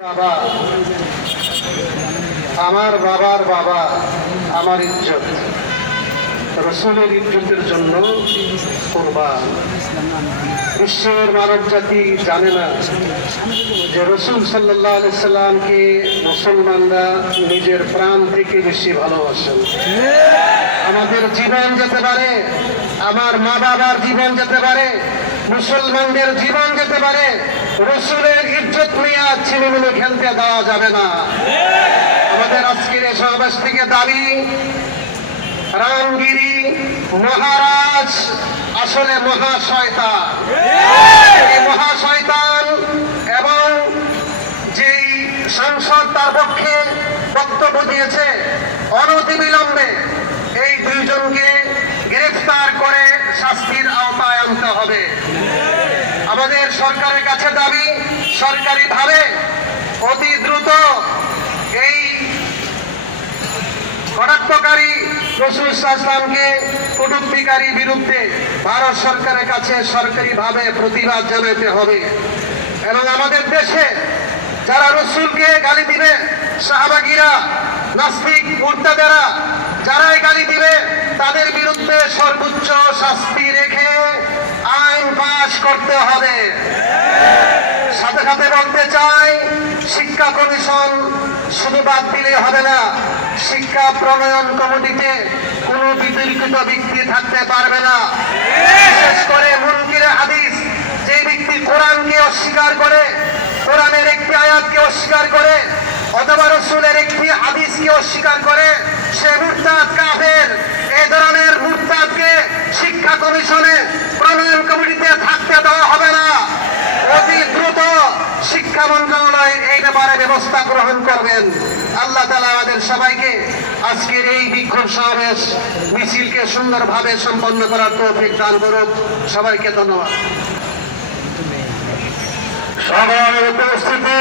বাবা। আমার বাবার বাবা, আমার ইজ্জত। রসুলের ইজ্জতের জন্য বিশ্বের মানব জাতি জানে না যে রসুল সাল্লামকে মুসলমানরা নিজের প্রাণ থেকে বেশি ভালোবাসেন। আমাদের জীবন যেতে পারে, আমার মা বাবার জীবন যেতে পারে মুসলমানদের জীবন যেতে পারে, রসুলের ইজ্জত নিয়ে ছিনিমিনি খেলতে দেওয়া যাবে না। আমাদের আজকের এই সমাবেশ থেকে দাবি, রামগিরি মহারাজ আসলে মহাশয়তান এই মহাশয়তান এবং যেই সাংসদ তার পক্ষে বক্তব্য দিয়েছে অনতিবিলম্বে, এই দুইজনকে গ্রেফতার করে শাস্তির আওতায় আনতে হবে। আমাদের সরকারের কাছে দাবি, সরকারিভাবে অতি দ্রুত এই কটাক্ষকারী রসুল ইসলামকে কটুক্তিকারী বিরুদ্ধে ভারত সরকারের কাছে সরকারিভাবে প্রতিবাদ জানাতে হবে। এবং আমাদের দেশে যারা রসুলকে গালি দিবে, শাহবাগীরা, নাস্তিক মুর্তাদেরা, যারাই গালি দিবে, তাদের বিরুদ্ধে সর্বোচ্চ শাস্তি রেখে পাশ করতে হবে। সাথে সাথে বলতে চাই, শিক্ষা কমিশন শুধু বাদ দিলে হবে না, শিক্ষা প্রণয়ন কমিটিতে কোনো বিতর্কিত ব্যক্তি থাকতে পারবে না। বিশেষ করে মুনকিরে হাদিস, যে ব্যক্তি কোরআনকে অস্বীকার করে, কোরআনের একটি আয়াতকে অস্বীকার করে, অথবা রসুলের একটি হাদিসকে অস্বীকার করে, সে মুরতাদ কাফের এই ধরনের মুরতাদকে শিক্ষা কমিশনে প্রণয়ন কমিটিতে থাকতে দেওয়া হবে না অতি দ্রুত শিক্ষা মন্ত্রণালয় এই ব্যাপারে ব্যবস্থা গ্রহণ করবেন। আল্লাহ তালা আমাদের সবাইকে আজকের এই বিক্ষোভ সমাবেশ মিছিলকে সুন্দরভাবে সম্পন্ন করার তৌফিক দান করুক। সবাইকে ধন্যবাদ। সভায় উপস্থিতি